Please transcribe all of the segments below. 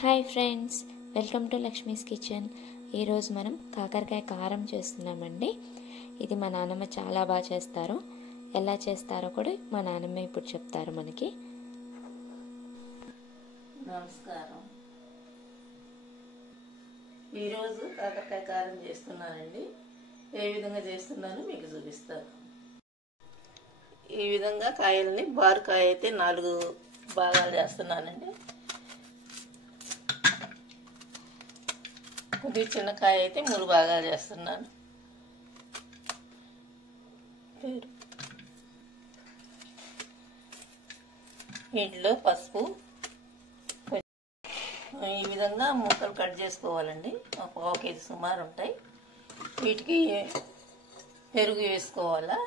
Hi friends, welcome to Lakshmi's kitchen. ఈరోజు మనం కాకరకాయ కారం చేస్తున్నామండి. ఇది మా నాన్నమ్మ చాలా బాగా చేస్తారు. ఎలా చేస్తారో కూడా మా నాన్నమ్మ ఇప్పుడు చెప్తారు మనకి. నమస్కారం. ఈరోజు కాకరకాయ కారం చేస్తున్నానండి. ఏ విధంగా చేస్తున్నానో మీకు చూపిస్తాను. ఈ విధంగా కాయల్ని బారుకాయ అయితే 4 భాగాలు చేస్తున్నానండి. కొద్దిగా చిన్న కాయ అయితే 3 భాగాలు చేస్తున్నాను. వీటిలో పసుపు ఈ విధంగా ముక్కలు కట్ చేసుకోవాలండి. ఒక 1 కేజీ సుమారు ఉంటాయి. వీటికి పెరుగు వేసుకోవాలా.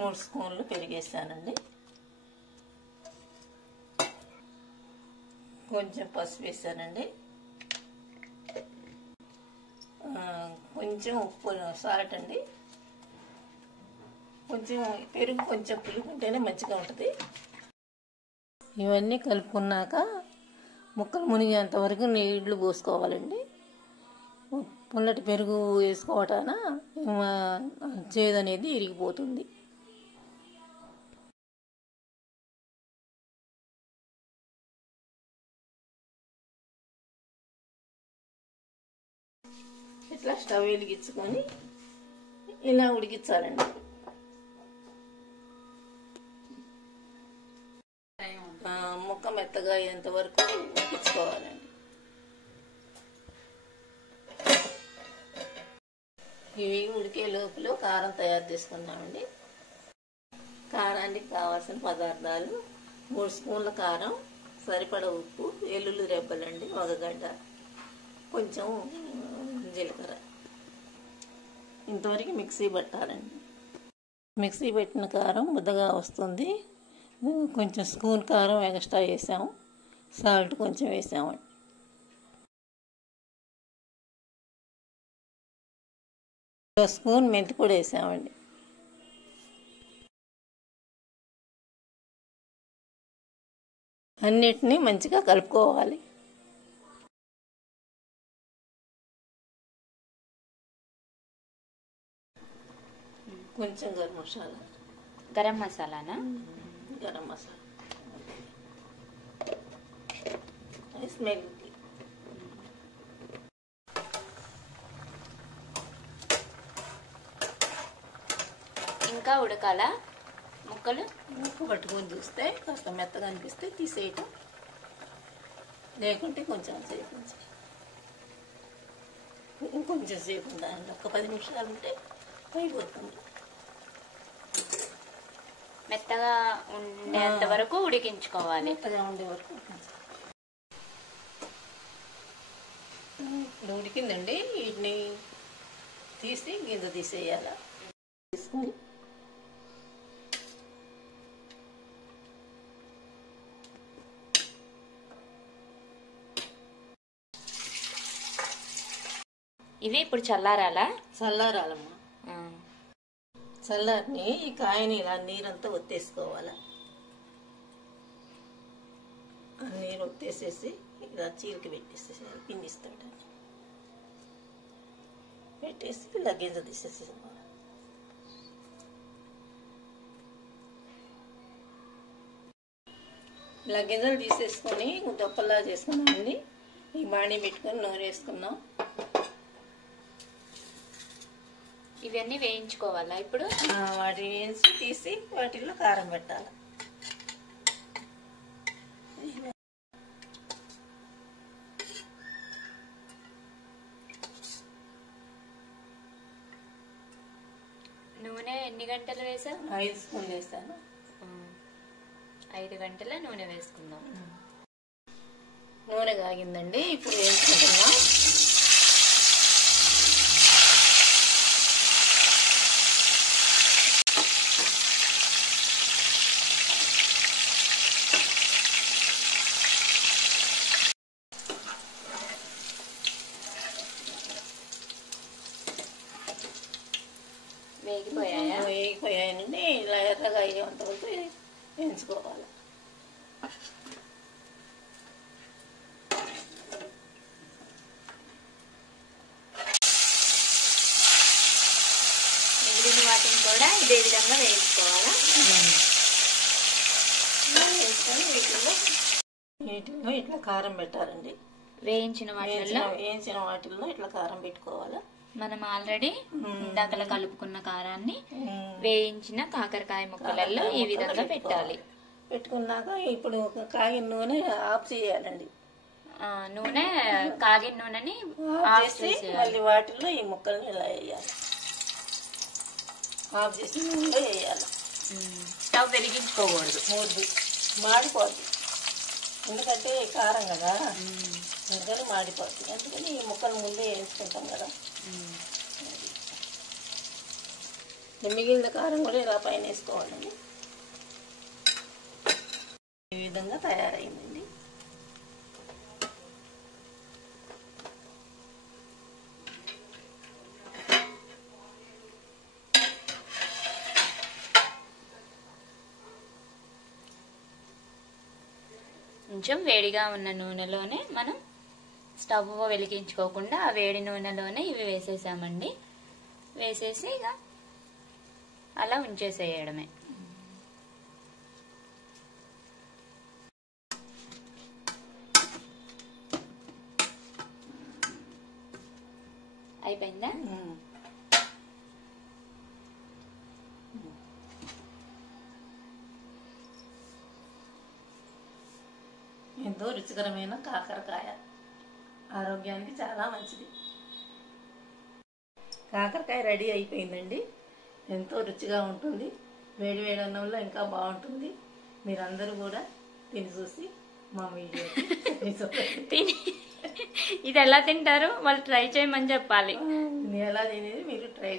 3 స్పూన్లు పెరుగు వేసానండి. కొంచెం పసుపు వేసానండి. కొంచెం ఉప్పు, సాల్ట్ అండి. కొంచెం పెరుగు కొంచెం పులుకుంటేనే మంచిగా ఉంటుంది. ఇవన్నీ కలుపుకున్నాక ముక్కలు మునిగేంత వరకు నీళ్లు పోసుకోవాలండి. పుల్లటి పెరుగు వేసుకోవటాన చేదు అనేది ఇరిగిపోతుంది. ఇట్లా స్టవ్ వెలిగించుకొని ఇలా ఉడికించాలండి. ముక్క మెత్తగా అయ్యేంత వరకు ఉడికించుకోవాలండి. ఇవి ఉడికే లోపల కారం తయారు చేసుకుందామండి. కారానికి కావాల్సిన పదార్థాలు: 3 స్పూన్ల కారం, సరిపడా ఉప్పు, వెల్లుల్లి రెబ్బలండి, 1 గడ్డ, కొంచెం జీలకర్ర. ఇంతవరకు మిక్సీ పట్టాలండి. మిక్సీ పెట్టిన కారం ముద్దగా వస్తుంది. కొంచెం స్పూన్ కారం ఎక్స్ట్రా వేసాము. సాల్ట్ కొంచెం వేసామండి. స్పూన్ మెంతి పొడి వేసామండి. అన్నిటినీ మంచిగా కలుపుకోవాలి. కొంచెం గరం మసాలానా? గరం మసాలా స్మెల్. ఇంకా ఉడకాలా ముక్కలు? ముక్క పట్టుకొని చూస్తే కాస్త మెత్తగా అనిపిస్తే తీసేయటం, లేకుంటే కొంచెం సేపు ఇంకొంచెం సేపు ఉండాలి. ఒక 10 నిమిషాలు ఉంటే అయిపోతుంది. మెత్తగా ఉండేంత వరకు ఉడికించుకోవాలి. మెత్తగా ఉండే వరకు ఇప్పుడు ఉడికిందండి. వీటిని తీసి గింజ తీసేయాల. తీసుకొని ఇవి ఇప్పుడు చల్లారాలా? చల్లారాలమ్మా. చల్లారిని ఈ కాయని ఇలా నీరంతా ఒత్తేసుకోవాలి. నీరు ఒత్తేసేసి ఇలా చీలకి పెట్టేసేసి పిండిస్తాడు. పెట్టేసి ఇలా గింజ తీసేసుకోవాలి. ఇలా గింజలు తీసేసుకొని దొప్పల్లా చేసుకున్నామండి. ఈ బాణీ పెట్టుకొని నూనె వేసుకున్నాం. ఇవన్నీ వేయించుకోవాలా ఇప్పుడు? వాటిని వేసి తీసి వాటిల్లో కారం పెట్టాలి. నూనె ఎన్ని గంటలు వేసా? 5 స్పూన్లు వేస్తాను. 5 గంటల నూనె వేసుకుందాం. నూనె కాగిందండి. ఇప్పుడు వేసుకుంటున్నాం. వేగిపోయాయా? వేగిపోయాయండి. ఇలా ఎర్రగా అయ్యేంత వరకు వేయించుకోవాలి. మిగిలిన వాటిని కూడా ఇదే విధంగా వేయించుకోవాలా? వీటిలో ఇట్లా కారం పెట్టాలండి. వేయించిన వాటిల్లో ఇట్లా కారం పెట్టుకోవాలా. మనం ఆల్రెడీ ఇందాకలా కలుపుకున్న కారాన్ని వేయించిన కాకరకాయ ముక్కలలో ఈ విధంగా పెట్టాలి. పెట్టుకున్నాక ఇప్పుడు కాగిన నూనె ఆఫ్ చేయాలండి. నూనె కాగిన నూనెని ఆఫ్ చేసి మళ్ళీ వాటిల్లో ఈ ముక్కల్ని ఇలా వేయాలి. ఆఫ్ చేసి నూనెలో వేయాలి. స్టవ్ వెలిగించుకోకూడదు, మాడిపోద్ది. ఎందుకంటే కారం కదా, అందుకని మాడిపోద్ది. అందుకని ఈ ముక్కలు ముందే వేసుకుంటాం కదా. మిగిలిన కారం కూడా ఇలా పైన వేసుకోవాలండి. ఈ విధంగా తయారైందండి. కొంచెం వేడిగా ఉన్న నూనెలోనే మనం స్టవ్ వెలిగించుకోకుండా ఆ వేడి నూనెలోనే ఇవి వేసేసామండి. వేసేసి ఇక అలా ఉంచేసేయడమే. అయిపోయిందా? ఎంతో రుచికరమైన కాకరకాయ ఆరోగ్యానికి చాలా మంచిది. కాకరకాయ రెడీ అయిపోయిందండి. ఎంతో రుచిగా ఉంటుంది. వేడి వేడి అన్నంలో ఇంకా బాగుంటుంది. మీరందరూ కూడా తిని చూసి మా వీడియో ఇది ఎలా తింటారు వాళ్ళు ట్రై చేయమని చెప్పాలి. ఎలా తినేది మీరు ట్రై